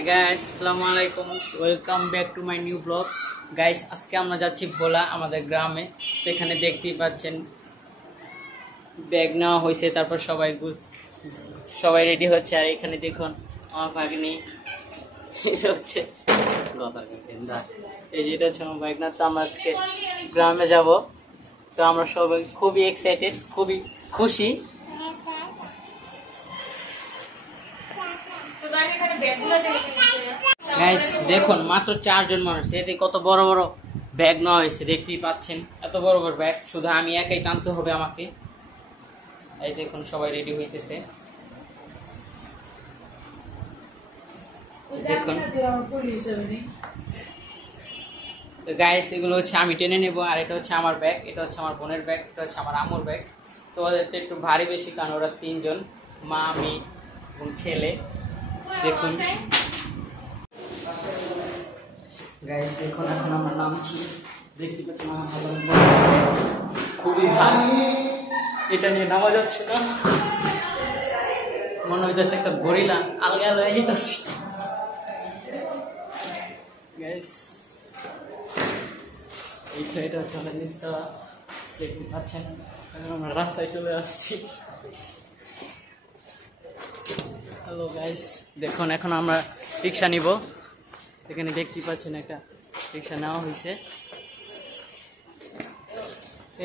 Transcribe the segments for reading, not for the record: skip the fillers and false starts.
Hi guys, আসসালামু আলাইকুম। Welcome back to my new blog. Guys, আজকে আমরা যাচ্ছি ভোলা, আমাদের গ্রামে। তো এখানে দেখতেই পাচ্ছেন ব্যাগ নেওয়া হয়েছে, তারপর সবাই রেডি হচ্ছে। আর এখানে দেখুন আমার ভাগ্নি, এটা হচ্ছে এই যেটা হচ্ছে আমার ভাগনা। তো আমরা আজকে গ্রামে যাব। তো আমরা সবাই খুবই এক্সাইটেড, খুবই খুশি। গাইস দেখুন, মাত্র 4 জন মানুষ, এতে কত বড় বড় ব্যাগ নেওয়া হয়েছে, দেখতেই পাচ্ছেন। এত বড় বড় ব্যাগ শুধু আমি একাই টানতে হবে আমাকে। এই দেখুন সবাই রেডি হইতেছে, দেখুন। তো গাইস, এগুলো হচ্ছে আমি টেনে নেব। আর এটা হচ্ছে আমার ব্যাগ, এটা হচ্ছে আমার বোনের ব্যাগ, এটা হচ্ছে আমার আম্মুর ব্যাগ। তো ওদের একটু ভারী বেশি, কারণ ওরা 3 জন, মা, আমি এবং ছেলে। দেখুন গাইস, দেখুন এখন আমরা নামছি। দেখতে পাচ্ছি খুবই ভারী, এটা নিয়ে নামা যাচ্ছে না। মনে হইতেছে একটা গরিলা আলগা হয়ে যেতেছি। গাইস এটা হচ্ছে আমাদের নিচতলা, দেখতে পাচ্ছেন। আমরা রাস্তায় চলে আসছি। হ্যালো গাইস, দেখুন এখন আমরা রিক্সা নিব। এখানে দেখতে পাচ্ছেন একটা রিক্সা নেওয়া হয়েছে।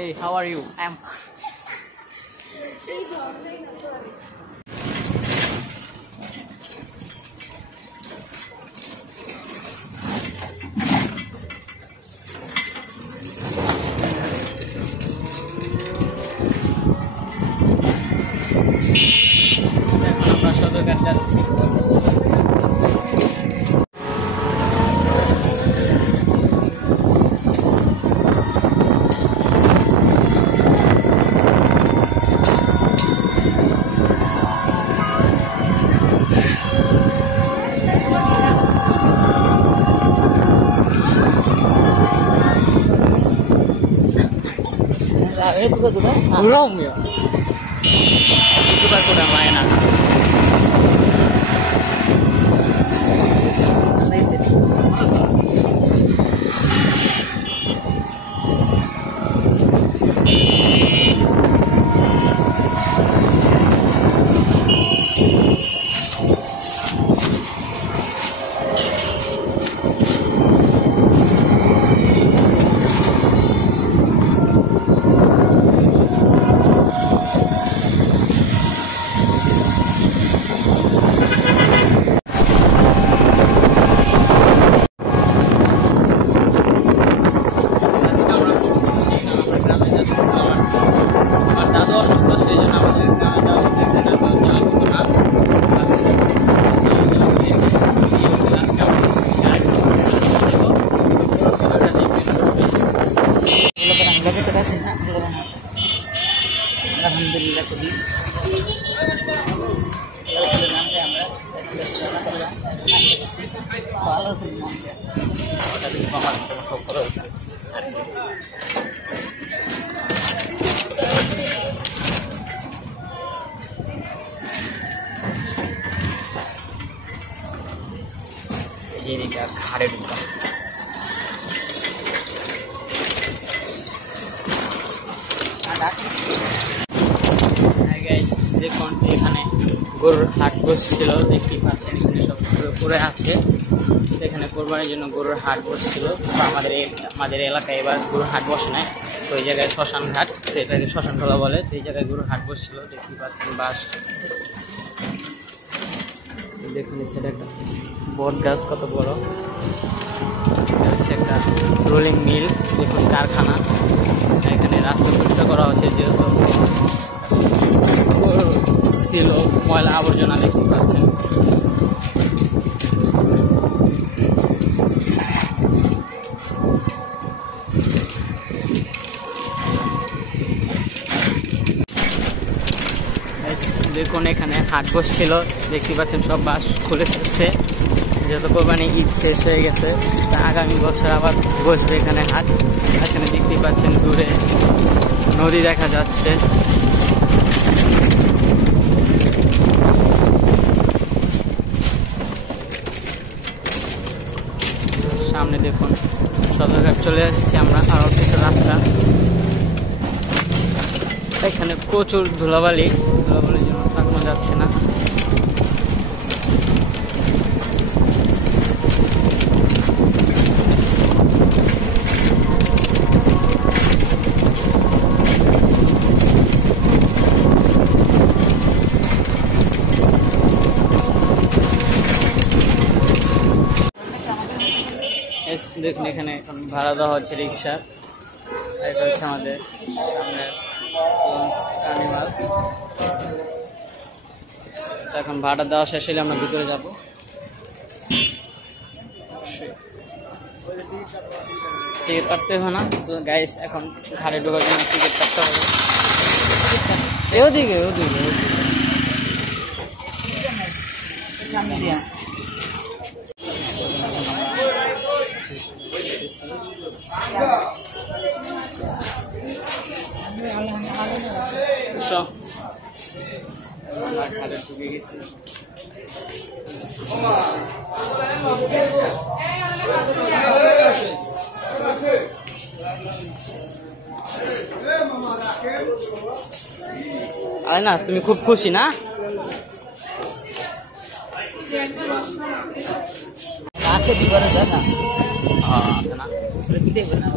এই how are you? I am আমরা সদরঘাট যাচ্ছি। Itu kan sudah belum ya, itu kan sudah mainan. Alhamdulillah tadi kalau sudah nanti আমরা ভালো সিনেমা তবে মামা সব করা হচ্ছে। এই দিকে ঘাড়ে ঢুকলাম। দেখুন এখানে গরুর হাট বসছিল, দেখতেই পাচ্ছেন। এখানে সব পরে আছে। এখানে কোরবানির জন্য গরুর হাট বসছিল। আমাদের এলাকায় এবার গরুর হাট বসে নাই। তো এই জায়গায় শ্মশান ঘাট, এটাকে শ্মশান খোলা বলে। তো এই জায়গায় গরুর হাট বসছিল, দেখতেই পাচ্ছেন। বাস দেখুন, সেটা একটা বট গাছ, কত বড়। এটা হচ্ছে একটা রোলিং মিল, দেখুন কারখানা। এখানে রাস্তা পরিষ্কার করা হচ্ছে, যেহেতু ছিল ময়লা আবর্জনা, দেখতে পাচ্ছেন। দেখুন এখানে হাট বসছিল, দেখতে পাচ্ছেন। সব বাস খুলে ফেলছে, যেহেতু কোরবানি ঈদ শেষ হয়ে গেছে। তা আগামী বছর আবার বসবে এখানে হাট। এখানে দেখতেই পাচ্ছেন দূরে নদী দেখা যাচ্ছে। সামনে দেখুন সদরঘাট চলে আসছি আমরা, আরও কিছু রাস্তা। এখানে প্রচুর ধুলাবালির জন্য থাকানো যাচ্ছে না। দেখুন এখানে এখন ভাড়া দেওয়া হচ্ছে রিক্সার। এটা হচ্ছে আমাদের সামনের লঞ্চ কার্নিভাল। তো এখন ভাড়া দেওয়া শেষ হলে আমরা ভিতরে যাব। টিকিট কাটতে হবে না তো গাইস, এখন ঘাড়ে ঢোকার জন্য টিকিট কাটতে হবে। ওদিকে ওদিকে ঘাড়ে ঢুকে গেছি। আরে না, তুমি খুব খুশি না? আছে বিবরণ দাদা। হ্যাঁ আছে না, দেখবেন না।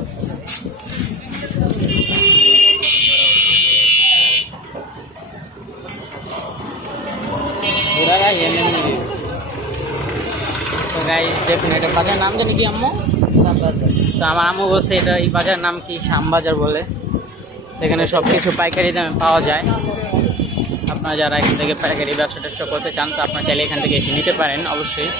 তো গাইস দেখুন, এটা বাজার নাম জানি কি আম্মু? শ্যামবাজার। তো আমার আম্মু বলছে এটা এই বাজার নাম কি শ্যামবাজার বলে। এখানে সব কিছু পাইকারি দামে পাওয়া যায়। আপনারা যারা এখান থেকে পাইকারি ব্যবসা ট্যাবসা করতে চান তো আপনারা চাইলে এখান থেকে এসে নিতে পারেন অবশ্যই।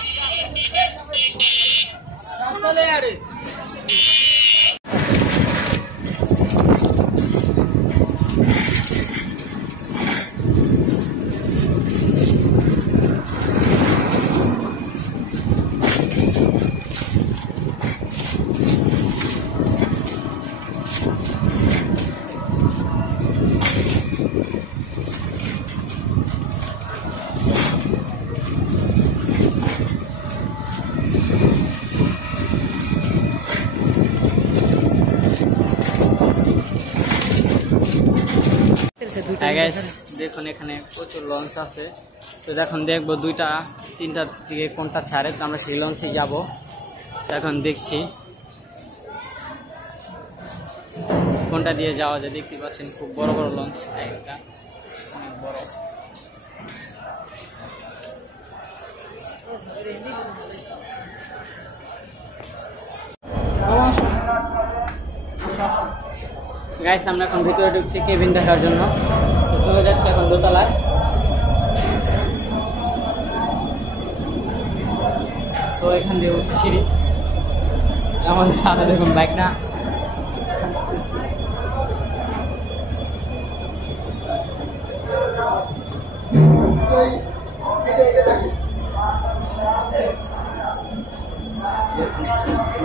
দেখুন এখানে প্রচুর লঞ্চ আছে। তো এখন দেখবো 2টা 3টার দিকে কোনটা ছাড়ে, তো আমরা সেই লঞ্চে যাব। এখন দেখছি কোনটা দিয়ে যাওয়া যায়। দেখতে পাচ্ছেন খুব বড় বড় লঞ্চ, একটা অনেক বড়। গাইস আমরা এখন ভিতরে ঢুকছি কেবিন দেখার জন্য। তো চলে যাচ্ছি এখন দোতলায়। তো এখান দিয়ে উঠে সিঁড়ি, আমাদের সাথে দেখুন বাইক না।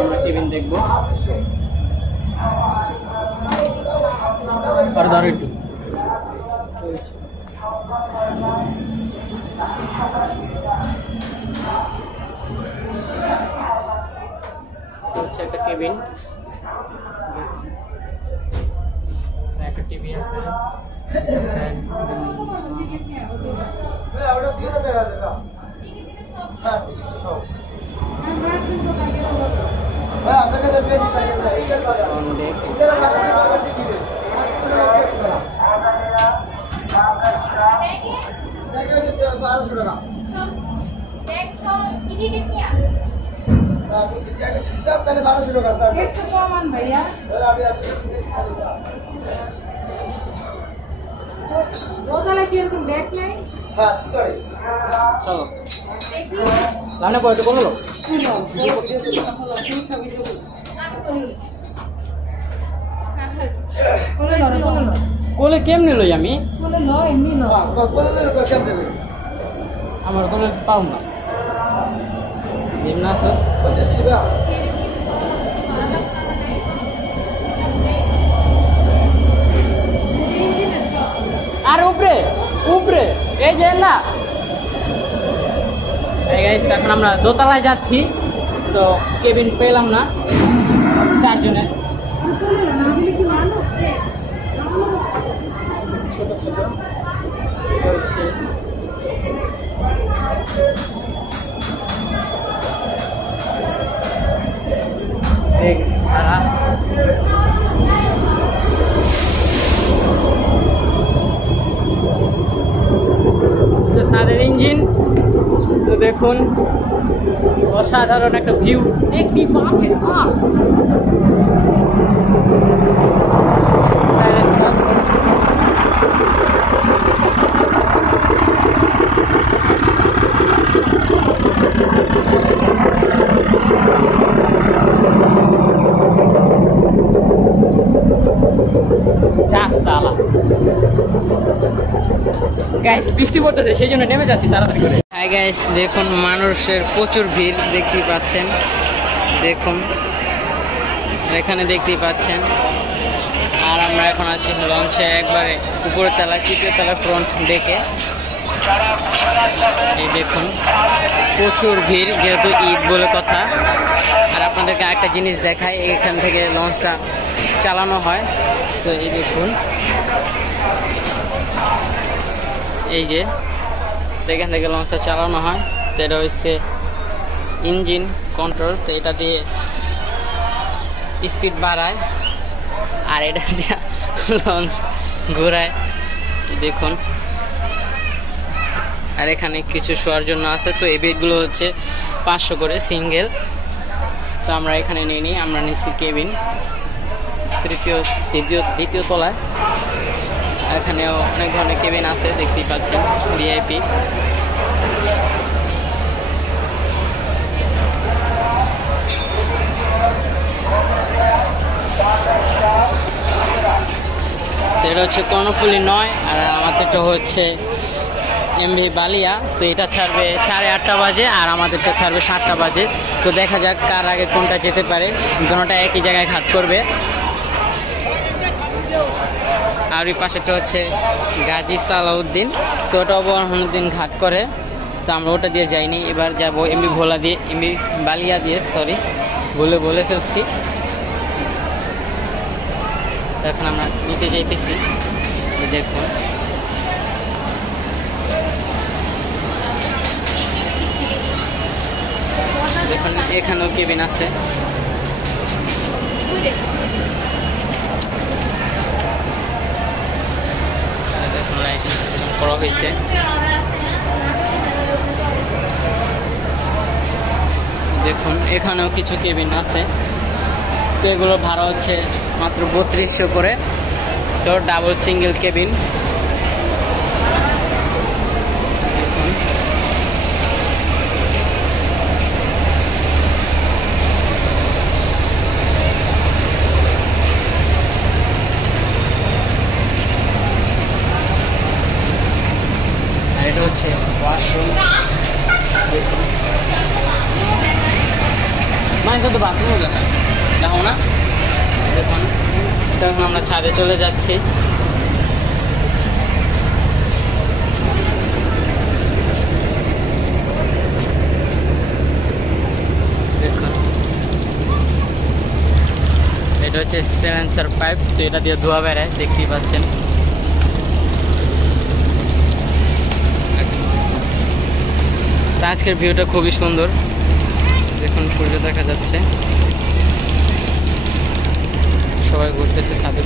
আমরা কেবিন দেখবো। আর ধরো একটু হচ্ছে একটা কেবিন, একটা টিভি আছে। চলো লানে পড়ে তো বলো। কোলে কেমনে লই আমি? আমার কোলে পাও না। নিম্ন আসস আর উপরে উপরে এই যে না। এখন আমরা দোতলায় যাচ্ছি। তো কেবিন পেলাম না 4 জনের, ছোট ছোট হচ্ছে ভাড়া। ছাদের ইঞ্জিন তো দেখুন, অসাধারণ একটা ভিউ দেখতেই পাচ্ছেন। গাইস বৃষ্টি পড়তেছে, সেই জন্য নেমে যাচ্ছি তাড়াতাড়ি করে। হাই গাইস, দেখুন মানুষের প্রচুর ভিড় দেখতেই পাচ্ছেন। দেখুন এখানে দেখতেই পাচ্ছেন। আর আমরা এখন আছি লঞ্চে একবারে উপরের তলা, 3য় তলা ফ্রন্ট ডেকে। এই দেখুন প্রচুর ভিড়, যেহেতু ঈদ বলে কথা। আর আপনাদেরকে একটা জিনিস দেখাই, এখান থেকে লঞ্চটা চালানো হয়। তো এই দেখুন, এই যে তো এখান থেকে লঞ্চটা চালানো হয়। তো এটা হচ্ছে ইঞ্জিন কন্ট্রোল, তো এটা দিয়ে স্পিড বাড়ায় আর এটা দিয়ে লঞ্চ ঘোরায়। দেখুন, আর এখানে কিছু শোয়ার জন্য আছে। তো এই বেডগুলো হচ্ছে 500 করে সিঙ্গেল। তো আমরা এখানে নিয়ে নিই, আমরা নিচ্ছি কেবিন দ্বিতীয় তলায়। এখানেও অনেক ধরনের কেবিন আছে, দেখতেই পাচ্ছেন ভিআইপি। এটা হচ্ছে কর্ণফুলী 9, আর আমাদেরটা হচ্ছে এমভি বালিয়া। তো এটা ছাড়বে 8:30 বাজে আর আমাদেরটা ছাড়বে 7টা বাজে। তো দেখা যাক কার আগে কোনটা যেতে পারে, দুটোটা একই জায়গায় ঘাট করবে। আর ওই পাশেটা হচ্ছে গাজী সালাউদ্দিন, তো ওটা অবহানুদ্দিন ঘাট করে। তো আমরা ওটা দিয়ে যাইনি, এবার যাবো এমবি ভোলা দিয়ে, এমবি বালিয়া দিয়ে, সরি বলে ফেলছি। এখন আমরা নিচে যাইতেছি। দেখুন দেখুন এখানেও কেবিন আছে। দেখুন লাইটিং সিস্টেম করা হয়েছে। দেখুন এখানেও কিছু কেবিন আছে। তো এগুলো ভাড়া হচ্ছে মাত্র 3200 করে। তো ডাবল সিঙ্গেল কেবিন। আর এটা হচ্ছে ওয়াশরুম। মানে তো বাথরুমও দেখায়, দেখো না। দেখুন তখন আমরা ছাদে চলে যাচ্ছি। দেখুন এটা হচ্ছে সিলেন্সার পাইপ, তো এটা দিয়ে ধোয়া বেড়ায়, দেখতেই পাচ্ছেন। আজকের ভিউটা খুবই সুন্দর, দেখুন সূর্য দেখা যাচ্ছে, সবাই ঘুরতেছে ছাদে।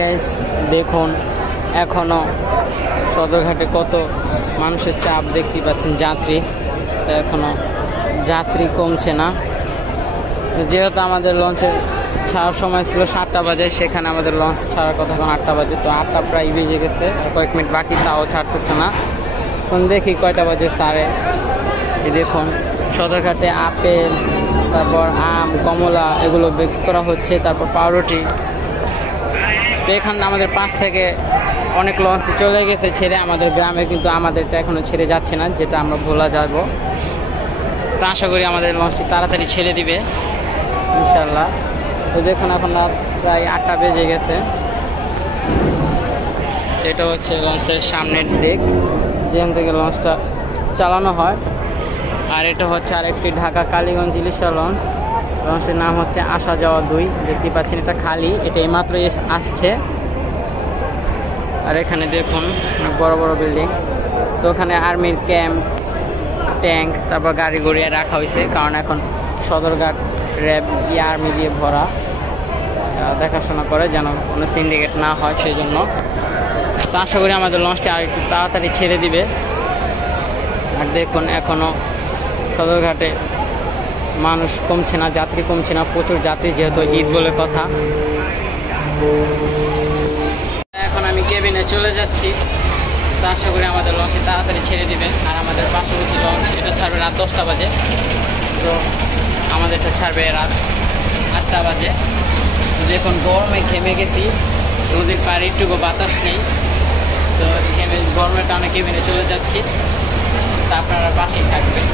গাইস দেখুন এখনো সদরঘাটে কত মানুষের চাপ দেখতে পাচ্ছেন, যাত্রী। তো এখনো যাত্রী কমছে না। যেহেতু আমাদের লঞ্চের ছাড়ার সময় ছিল 7টা বাজে, সেখানে আমাদের লঞ্চ ছাড়ার কথা এখন 8টা বাজে। তো 8টা প্রায় বেজে গেছে, আর কয়েক মিনিট বাকি, তাও ছাড়তেছে না। এখন দেখি কয়টা বাজে ছাড়ে। এই দেখুন সদরঘাটে আপেল, তারপর আম, কমলা এগুলো বিক্রি করা হচ্ছে, তারপর পাউরুটি। তো এখানে আমাদের পাশ থেকে অনেক লঞ্চ চলে গেছে ছেড়ে আমাদের গ্রামে, কিন্তু আমাদেরটা এখনো ছেড়ে যাচ্ছে না, যেটা আমরা ভোলা যাব। তো আশা করি আমাদের লঞ্চটি তাড়াতাড়ি ছেড়ে দিবে ইনশাল্লাহ। তো দেখুন এখন প্রায় 8টা বেজে গেছে। এটা হচ্ছে লঞ্চের সামনের দিক, যেখান থেকে লঞ্চটা চালানো হয়। আর এটা হচ্ছে আরেকটি ঢাকা কালীগঞ্জ ইলিশা লঞ্চ। লঞ্চের নাম হচ্ছে আসা যাওয়া 2। দেখতে পাচ্ছেন এটা খালি, এটা এইমাত্রই আসছে। আর এখানে দেখুন বড় বড় বিল্ডিং। তো ওখানে আর্মির ক্যাম্প, ট্যাঙ্ক, তারপর গাড়ি গড়িয়ে রাখা হয়েছে, কারণ এখন সদরঘাট র্যাব আর্মি দিয়ে ভরা, দেখাশোনা করে যেন কোনো সিন্ডিকেট না হয় সেই জন্য। তো আশা করি আমাদের লঞ্চটি আর একটু তাড়াতাড়ি ছেড়ে দিবে। আর দেখুন এখনও সদরঘাটে মানুষ কমছে না, যাত্রী কমছে না, প্রচুর যাত্রী, যেহেতু ঈদ বলে কথা। এখন আমি কেবিনে চলে যাচ্ছি। তো আশা করি আমাদের লঞ্চটি তাড়াতাড়ি ছেড়ে দিবে। আর আমাদের পার্শ্ববর্তী লঞ্চ এটা ছাড়বে রাত 10টা বাজে, তো আমাদেরটা ছাড়বে রাত 8টা বাজে। দেখুন গরমে ঘেমে গেছি, নদীর পাড়ে একটুকু বাতাস নেই, তো গরমের কারণে কেবিনে চলে যাচ্ছি। তা আপনারা পাশেই থাকবেন।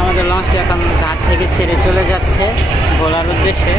আমাদের লঞ্চটি এখন ঘাট থেকে ছেড়ে চলে যাচ্ছে ভোলার উদ্দেশ্যে।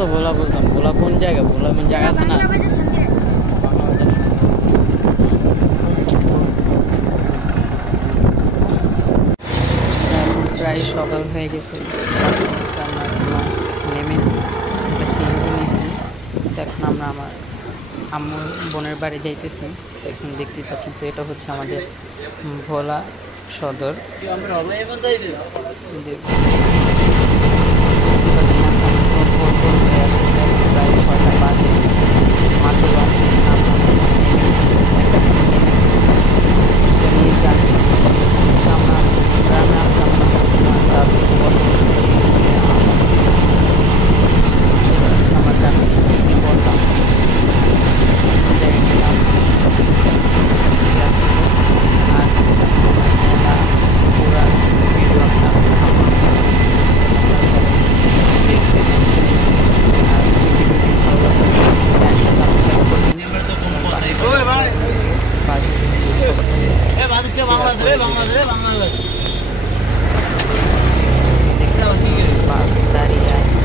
তো ভোলা বুঝলাম, ভোলা কোন জায়গা? ভোলা কোন জায়গা আছে না? বাংলা বাজার প্রায় সকাল হয়ে গেছে। আমরা লঞ্চ থেকে নেমে একটা সিএনজি নিয়েছি। তো এখন আমরা আমার আম্মুর বোনের বাড়ি যাইতেছি। তো এখন দেখতেই পাচ্ছেন, তো এটা হচ্ছে আমাদের ভোলা সদর। প্রায় 6টা বাজে, মাত্র লঞ্চ থেকে নামলাম, একটা সিএনজি নিয়েছি, নিয়ে যাচ্ছি। আমরা গ্রামে আসলাম না, তার অসুস্থ বেশি হয়েছে, হচ্ছে আমার গ্রামে এসে কি করলাম দেখলাম শেয়ার করবো। আর পুরা ভিডিও দেখতে পেয়েছি। আর আজকে ভিডিওটি ভালো লাগলে চ্যানেল সাবস্ক্রাইব করবেন। বাস দাঁড়িয়ে আছে।